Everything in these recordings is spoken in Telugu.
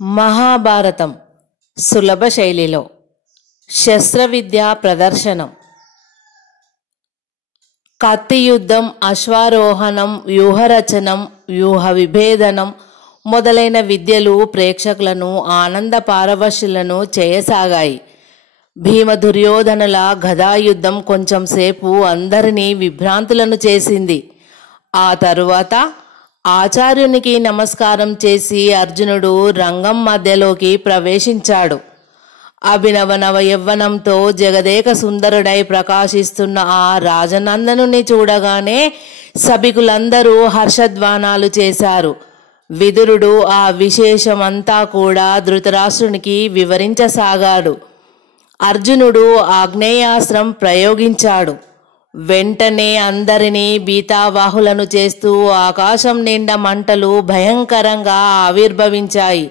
మహాభారతం సులభ శైలిలో శస్త్రవిద్యా ప్రదర్శనం. కత్తి యుద్ధం, అశ్వారోహణం, వ్యూహరచనం, వ్యూహ విభేదనం మొదలైన విద్యలు ప్రేక్షకులను ఆనంద పారవశ్యులను చేయసాగాయి. భీమ దుర్యోధనుల గదాయుద్ధం కొంచెంసేపు అందరినీ విభ్రాంతులను చేసింది. ఆ తరువాత ఆచార్యునికి నమస్కారం చేసి అర్జునుడు రంగం మధ్యలోకి ప్రవేశించాడు. అభినవ నవ యవ్వనంతో జగదేక సుందరుడై ప్రకాశిస్తున్న ఆ రాజనందనుని చూడగానే సభికులందరూ హర్షధ్వానాలు చేశారు. విదురుడు ఆ విశేషమంతా కూడా ధృతరాష్ట్రునికి వివరించసాగాడు. అర్జునుడు ఆగ్నేయాస్త్రం ప్రయోగించాడు. వెంటనే అందరినీ బీతావాహులను చేస్తూ ఆకాశం నిండా మంటలు భయంకరంగా ఆవిర్భవించాయి.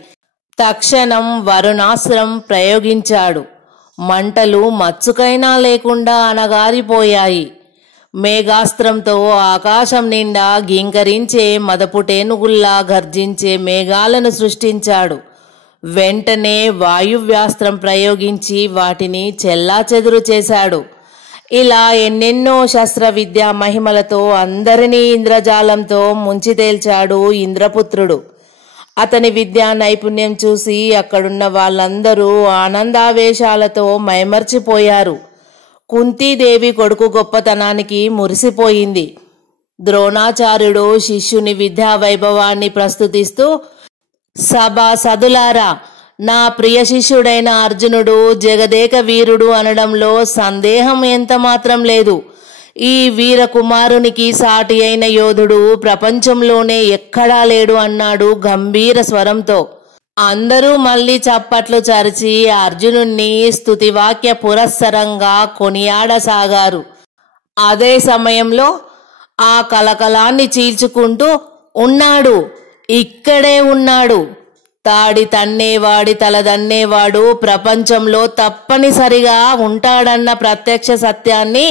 తక్షణం వరుణాస్త్రం ప్రయోగించాడు. మంటలు మచ్చుకైనా లేకుండా అణగారిపోయాయి. మేఘాస్త్రంతో ఆకాశం నిండా గింకరించే మదపుటేనుగుల్లా గర్జించే మేఘాలను సృష్టించాడు. వెంటనే వాయువ్యాస్త్రం ప్రయోగించి వాటిని చెల్లాచెదురు చేశాడు. ఇలా ఎన్నెన్నో శస్త్ర విద్యా మహిమలతో అందరినీ ఇంద్రజాలంతో ముంచి తేల్చాడు ఇంద్రపుత్రుడు. అతని విద్యా నైపుణ్యం చూసి అక్కడున్న వాళ్ళందరూ ఆనందావేశాలతో మైమర్చిపోయారు. కుంతీదేవి కొడుకు గొప్పతనానికి మురిసిపోయింది. ద్రోణాచార్యుడు శిష్యుని విద్యా వైభవాన్ని ప్రస్తుతిస్తూ, సభాసదులారా, నా ప్రియ శిష్యుడైన అర్జునుడు జగదేక వీరుడు అనడంలో సందేహం ఎంత మాత్రం లేదు. ఈ వీర కుమారునికి సాటి అయిన యోధుడు ప్రపంచంలోనే ఎక్కడా లేడు అన్నాడు గంభీర స్వరంతో. అందరూ మళ్ళీ చప్పట్లు చరిచి అర్జునుణ్ణి స్తుతివాక్య పురస్సరంగా కొనియాడసాగారు. అదే సమయంలో ఆ కలకలాన్ని చీల్చుకుంటూ, ఉన్నాడు, ఇక్కడే ఉన్నాడు, తాడి తన్నేవాడి తలదన్నేవాడు ప్రపంచంలో తప్పనిసరిగా ఉంటాడన్న ప్రత్యక్ష సత్యాన్ని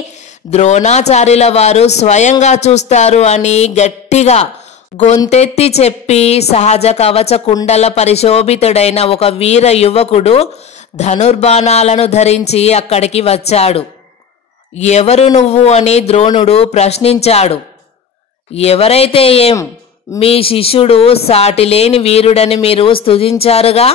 ద్రోణాచార్యుల వారు స్వయంగా చూస్తారు అని గట్టిగా గొంతెత్తి చెప్పి సహజ కవచ కుండల పరిశోభితుడైన ఒక వీర యువకుడు ధనుర్బాణాలను ధరించి అక్కడికి వచ్చాడు. ఎవరు నువ్వు అని ద్రోణుడు ప్రశ్నించాడు. ఎవరైతే ఏం, మీ శిష్యుడు సాటిలేని వీరుడని మీరు స్తుతించారుగా.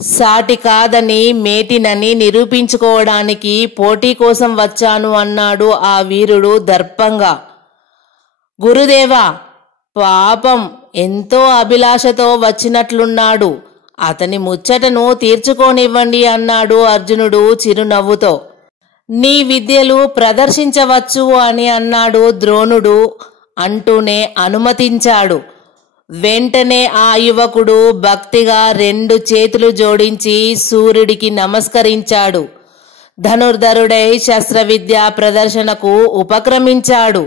సాటి కాదని మేటినని నిరూపించుకోవడానికి పోటీ కోసం వచ్చాను అన్నాడు ఆ వీరుడు దర్పంగా. గురుదేవా, పాపం, ఎంతో అభిలాషతో వచ్చినట్లున్నాడు, అతని ముచ్చటను తీర్చుకోనివ్వండి అన్నాడు అర్జునుడు చిరునవ్వుతో. నీ విద్యలు ప్రదర్శించవచ్చు అని అన్నాడు ద్రోణుడు. అంటూనే అనుమతించాడు. వెంటనే ఆ యువకుడు భక్తిగా 2 చేతులు జోడించి సూర్యుడికి నమస్కరించాడు. ధనుర్ధరుడై శస్త్రవిద్యా ప్రదర్శనకు ఉపక్రమించాడు.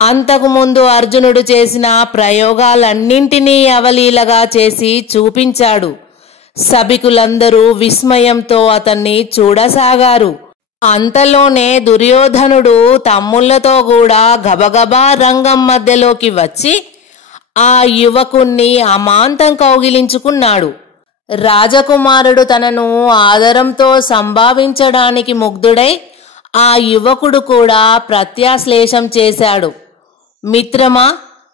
అంతకుముందు అర్జునుడు చేసిన ప్రయోగాలన్నింటినీ అవలీలగా చేసి చూపించాడు. సభికులందరూ విస్మయంతో అతన్ని చూడసాగారు. అంతలోనే దుర్యోధనుడు తమ్ముళ్లతో కూడా గబగబా రంగం మధ్యలోకి వచ్చి ఆ యువకుణ్ణి అమాంతం కౌగిలించుకున్నాడు. రాజకుమారుడు తనను ఆదరంతో సంభావించడానికి ముగ్ధుడై ఆ యువకుడు కూడా ప్రత్యాశ్లేషం చేశాడు. మిత్రమా,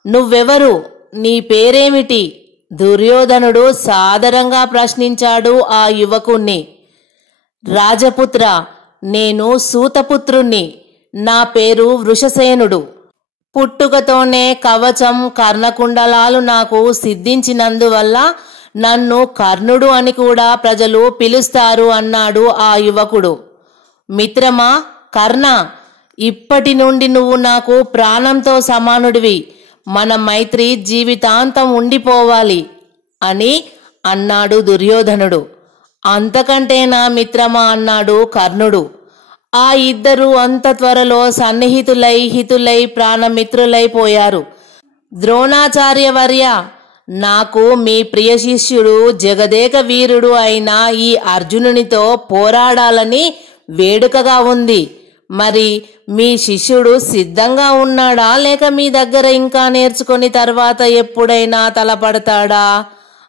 నువ్వెవరు? నీ పేరేమిటి? దుర్యోధనుడు సాదరంగా ప్రశ్నించాడు ఆ యువకుణ్ణి. రాజపుత్ర, నేను సూతపుత్రుణ్ణి. నా పేరు వృషసేనుడు. పుట్టుకతోనే కవచం, కర్ణకుండలాలు నాకు సిద్ధించినందువల్ల నన్ను కర్ణుడు అని కూడా ప్రజలు పిలుస్తారు అన్నాడు ఆ యువకుడు. మిత్రమా కర్ణ, ఇప్పటి నుండి నువ్వు నాకు ప్రాణంతో సమానుడివి. మన మైత్రి జీవితాంతం ఉండిపోవాలి అని అన్నాడు దుర్యోధనుడు. అంతకంటే నా మిత్రమా అన్నాడు కర్ణుడు. ఆ ఇద్దరు అంత త్వరలో సన్నిహితులై హితులై ప్రాణమిత్రులైపోయారు. ద్రోణాచార్యవర్య, నాకు మీ ప్రియ శిష్యుడు జగదేక వీరుడు అయిన ఈ అర్జునునితో పోరాడాలని వేడుకగా ఉంది. మరి మీ శిష్యుడు సిద్ధంగా ఉన్నాడా, లేక మీ దగ్గర ఇంకా నేర్చుకొని తర్వాత ఎప్పుడైనా తలపడతాడా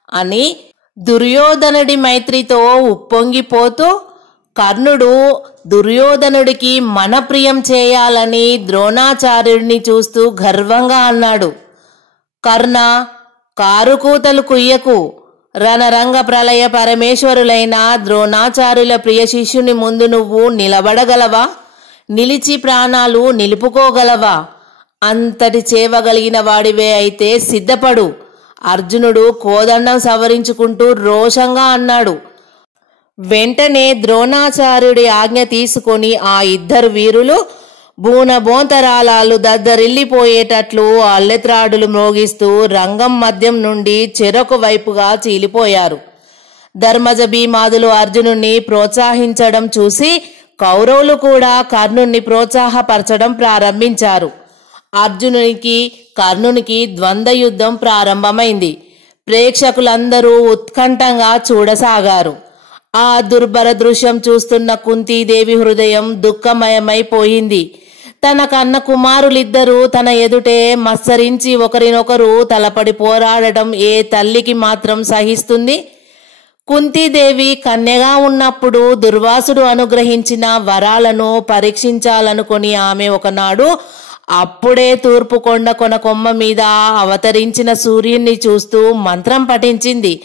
అని దుర్యోధనుడి మైత్రితో ఉప్పొంగిపోతూ కర్ణుడు దుర్యోధనుడికి మనప్రియం చేయాలని ద్రోణాచార్యుడిని చూస్తూ గర్వంగా అన్నాడు. కర్ణ, కారుకూతలు కుయ్యకు. రణరంగ ప్రళయ పరమేశ్వరులైన ద్రోణాచార్యుల ప్రియ శిష్యుని ముందు నువ్వు నిలబడగలవా? నిలిచి ప్రాణాలు నిలుపుకోగలవా? అంతటి చేవగలిగిన వాడివే అయితే సిద్ధపడు. అర్జునుడు కోదండం సవరించుకుంటూ రోషంగా అన్నాడు. వెంటనే ద్రోణాచార్యుడి ఆజ్ఞ తీసుకొని ఆ ఇద్దరు వీరులు బూనబోంతరాలాలు దద్దరిల్లిపోయేటట్లు అల్లెత్రాడులు మ్రోగిస్తూ రంగం మధ్యం నుండి చెరొక వైపుగా చీలిపోయారు. ధర్మజ భీమాదులు అర్జునుణ్ణి ప్రోత్సహించడం చూసి కౌరవులు కూడా కర్ణుణ్ణి ప్రోత్సాహపరచడం ప్రారంభించారు. అర్జునునికి కర్ణునికి ద్వంద్వ యుద్ధం ప్రారంభమైంది. ప్రేక్షకులందరూ ఉత్కంఠంగా చూడసాగారు. ఆ దుర్భర దృశ్యం చూస్తున్న కుంతీదేవి హృదయం దుఃఖమయమైపోయింది. తన కన్న కుమారులిద్దరూ తన ఎదుటే మత్సరించి ఒకరినొకరు తలపడి పోరాడటం ఏ తల్లికి మాత్రం సహిస్తుంది? కుంతీదేవి కన్యగా ఉన్నప్పుడు దుర్వాసుడు అనుగ్రహించిన వరాలను పరీక్షించాలనుకొని ఆమె ఒకనాడు అప్పుడే తూర్పు కొండ కొమ్మ మీద అవతరించిన సూర్యుణ్ణి చూస్తూ మంత్రం పఠించింది.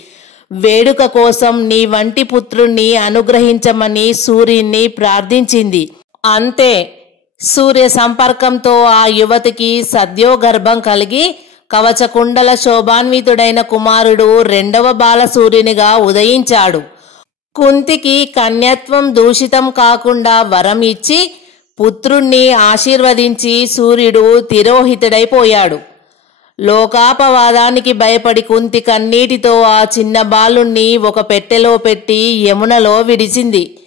వేడుక కోసం నీ వంటి పుత్రుణ్ణి అనుగ్రహించమని సూర్యుణ్ణి ప్రార్థించింది. అంతే, సూర్య సంపర్కంతో ఆ యువతికి సద్యోగర్భం కలిగి కవచకుండల శోభాన్వితుడైన కుమారుడు రెండవ బాలసూర్యునిగా ఉదయించాడు. కుంతికి కన్యత్వం దూషితం కాకుండా వరం ఇచ్చి పుత్రుణ్ణి ఆశీర్వదించి సూర్యుడు తిరోహితుడైపోయాడు. లోకాపవాదానికి భయపడి కుంతి కన్నీటితో ఆ చిన్న బాలుణ్ణి ఒక పెట్టెలో పెట్టి యమునలో విడిచింది.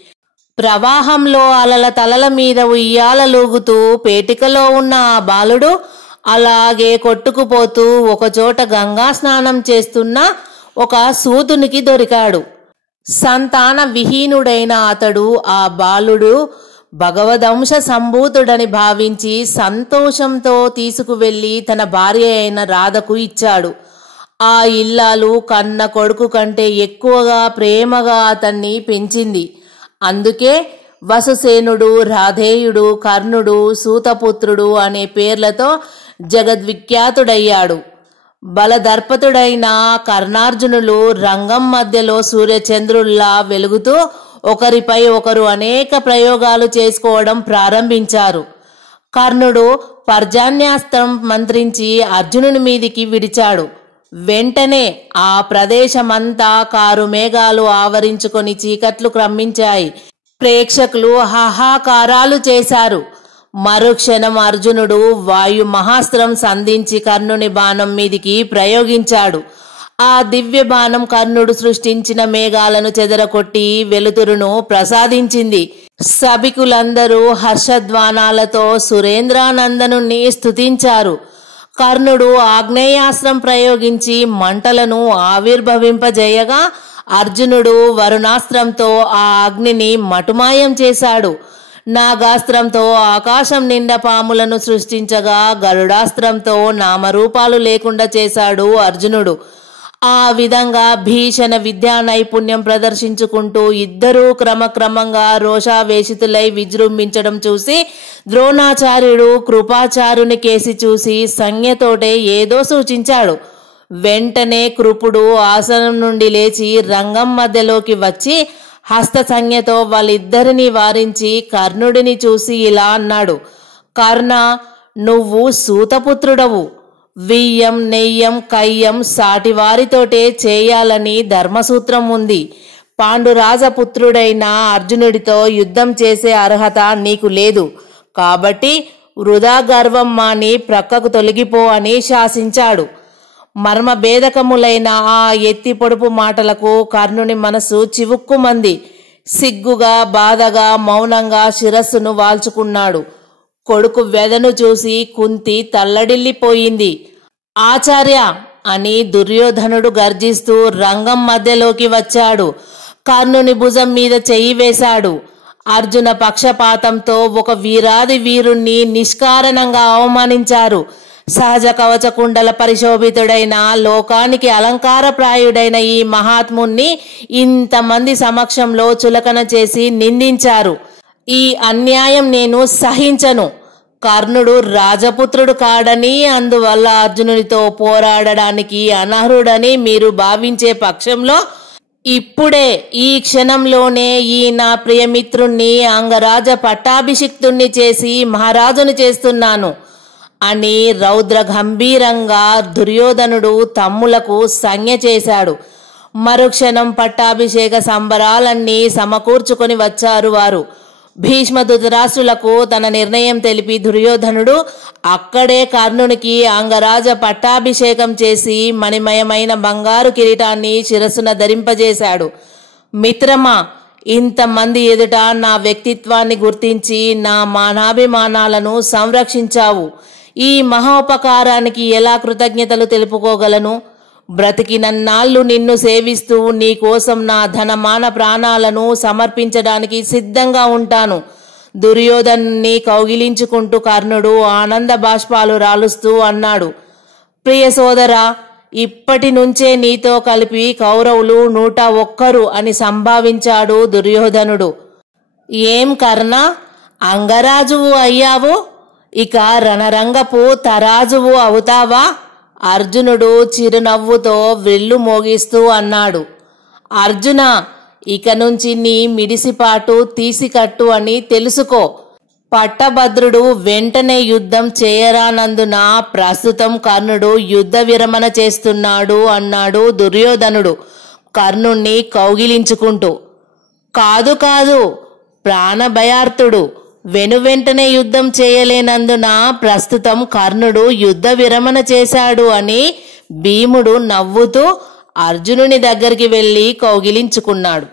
ప్రవాహంలో అలల తలల మీద ఉయ్యాలలూగుతూ పేటికలో ఉన్న ఆ బాలుడు అలాగే కొట్టుకుపోతూ ఒకచోట గంగా స్నానం చేస్తున్న ఒక సూతునికి దొరికాడు. సంతాన విహీనుడైన అతడు ఆ బాలుడు భగవదంశ సంభూతుడని భావించి సంతోషంతో తీసుకువెళ్లి తన భార్య అయిన రాధకు ఇచ్చాడు. ఆ ఇల్లాలు కన్న కొడుకు కంటే ఎక్కువగా ప్రేమగా అతన్ని పెంచింది. అందుకే వసుసేనుడు, రాధేయుడు, కర్ణుడు, సూతపుత్రుడు అనే పేర్లతో జగద్విఖ్యాతుడయ్యాడు. బలదర్పతుడైన కర్ణార్జునులు రంగం మధ్యలో సూర్యచంద్రుల్లా వెలుగుతూ ఒకరిపై ఒకరు అనేక ప్రయోగాలు చేసుకోవడం ప్రారంభించారు. కర్ణుడు పర్జన్యాస్త్రం మంత్రించి అర్జునుని మీదికి విడిచాడు. వెంటనే ఆ ప్రదేశమంతా కారు మేఘాలు ఆవరించుకొని చీకట్లు క్రమ్మించాయి. ప్రేక్షకులు హాహాకారాలు చేశారు. మరుక్షణం అర్జునుడు వాయు మహాస్త్రం సంధించి కర్ణుని బాణం మీదికి ప్రయోగించాడు. ఆ దివ్య బాణం కర్ణుడు సృష్టించిన మేఘాలను చెదరకొట్టి వెలుతురును ప్రసాదించింది. సభికులందరూ హర్షధ్వానాలతో సురేంద్రానందనుణ్ణి స్తుతించారు. కర్ణుడు ఆగ్నేయాస్త్రం ప్రయోగించి మంటలను ఆవిర్భవింపజేయగా అర్జునుడు వరుణాస్త్రంతో ఆ అగ్నిని మటుమాయం చేశాడు. నాగాస్త్రంతో ఆకాశం నిండా పాములను సృష్టించగా గరుడాస్త్రంతో నామరూపాలు లేకుండా చేశాడు అర్జునుడు. ఆ విధంగా భీషణ విద్యా నైపుణ్యం ప్రదర్శించుకుంటూ ఇద్దరూ క్రమక్రమంగా రోషావేశితులై విజృంభించడం చూసి ద్రోణాచార్యుడు కృపాచార్యుని కేసి చూసి సంజ్ఞతోటే ఏదో సూచించాడు. వెంటనే కృపుడు ఆసనం నుండి లేచి రంగం మధ్యలోకి వచ్చి హస్త సంజ్ఞతో వాళ్ళిద్దరినీ వారించి కర్ణుడిని చూసి ఇలా అన్నాడు. కర్ణ, నువ్వు సూతపుత్రుడవు. వియ్యం, నెయ్యం, కయ్యం సాటివారితోటే చేయాలని ధర్మసూత్రం ఉంది. పాండురాజపుత్రుడైన అర్జునుడితో యుద్ధం చేసే అర్హత నీకు లేదు. కాబట్టి వృధా గర్వం మాని ప్రక్కకు తొలగిపో అని శాసించాడు. మర్మభేదకములైన ఆ ఎత్తి పొడుపు మాటలకు కర్ణుని మనసు చివుక్కుమంది. సిగ్గుగా, బాధగా, మౌనంగా శిరస్సును వాల్చుకున్నాడు. కొడుకు వ్యధను చూసి కుంతి తల్లడిల్లిపోయింది. ఆచార్య అని దుర్యోధనుడు గర్జిస్తూ రంగం మధ్యలోకి వచ్చాడు. కర్ణుని భుజం మీద చెయ్యి వేశాడు. అర్జున పక్షపాతంతో ఒక వీరాది వీరుణ్ణి నిష్కారణంగా అవమానించారు. సహజ కవచ కుండల పరిశోభితుడైన లోకానికి అలంకారప్రాయుడైన ఈ మహాత్ముణ్ణి ఇంతమంది సమక్షంలో చులకన చేసి నిందించారు. ఈ అన్యాయం నేను సహించను. కర్ణుడు రాజపుత్రుడు కాడని, అందువల్ల అర్జునునితో పోరాడడానికి అనర్హుడని మీరు భావించే పక్షంలో ఇప్పుడే ఈ క్షణంలోనే ఈ నా ప్రియమిత్రుణ్ణి అంగరాజ పట్టాభిషిక్తుణ్ణి చేసి మహారాజును చేస్తున్నాను అని రౌద్ర గంభీరంగా దుర్యోధనుడు తమ్ములకు సంజ్ఞ చేశాడు. మరుక్షణం పట్టాభిషేక సంబరాలన్నీ సమకూర్చుకొని వచ్చారు వారు. భీష్మ ధృతరాష్ట్రులకు తన నిర్ణయం తెలిపి దుర్యోధనుడు అక్కడే కర్ణునికి అంగరాజ పట్టాభిషేకం చేసి మణిమయమైన బంగారు కిరీటాన్ని శిరస్సున ధరింపజేశాడు. మిత్రమా, ఇంతమంది ఎదుట నా వ్యక్తిత్వాన్ని గుర్తించి నా మానాభిమానాలను సంరక్షించావు. ఈ మహోపకారానికి ఎలా కృతజ్ఞతలు తెలుపుకోగలను? బ్రతికినన్నాళ్ళు నిన్ను సేవిస్తూ నీ కోసం నా ధనమాన ప్రాణాలను సమర్పించడానికి సిద్ధంగా ఉంటాను. దుర్యోధనుని కౌగిలించుకుంటూ కర్ణుడు ఆనంద బాష్పాలు రాలుస్తూ అన్నాడు. ప్రియ సోదరా, ఇప్పటి నుంచే నీతో కలిపి కౌరవులు 101 అని సంభావించాడు దుర్యోధనుడు. ఏం కర్ణ, అంగరాజువు అయ్యావు, ఇక రణరంగపు తరాజువు అవుతావా? అర్జునుడు చిరునవ్వుతో విల్లు మోగిస్తూ అన్నాడు. అర్జున, ఇక నుంచి నీ మిడిసిపాటు తీసికట్టు అని తెలుసుకో. పట్టభద్రుడు వెంటనే యుద్ధం చేయరానందున ప్రస్తుతం కర్ణుడు యుద్ధ విరమణ చేస్తున్నాడు అన్నాడు దుర్యోధనుడు కర్ణుణ్ణి కౌగిలించుకుంటూ. కాదు కాదు, ప్రాణభయార్తుడు. వెనువెంటనే యుద్ధం చేయలేనందున ప్రస్తుతం కర్ణుడు యుద్ధ విరమణ చేశాడు అని భీముడు నవ్వుతూ అర్జునుని దగ్గరికి వెళ్ళి కౌగిలించుకున్నాడు.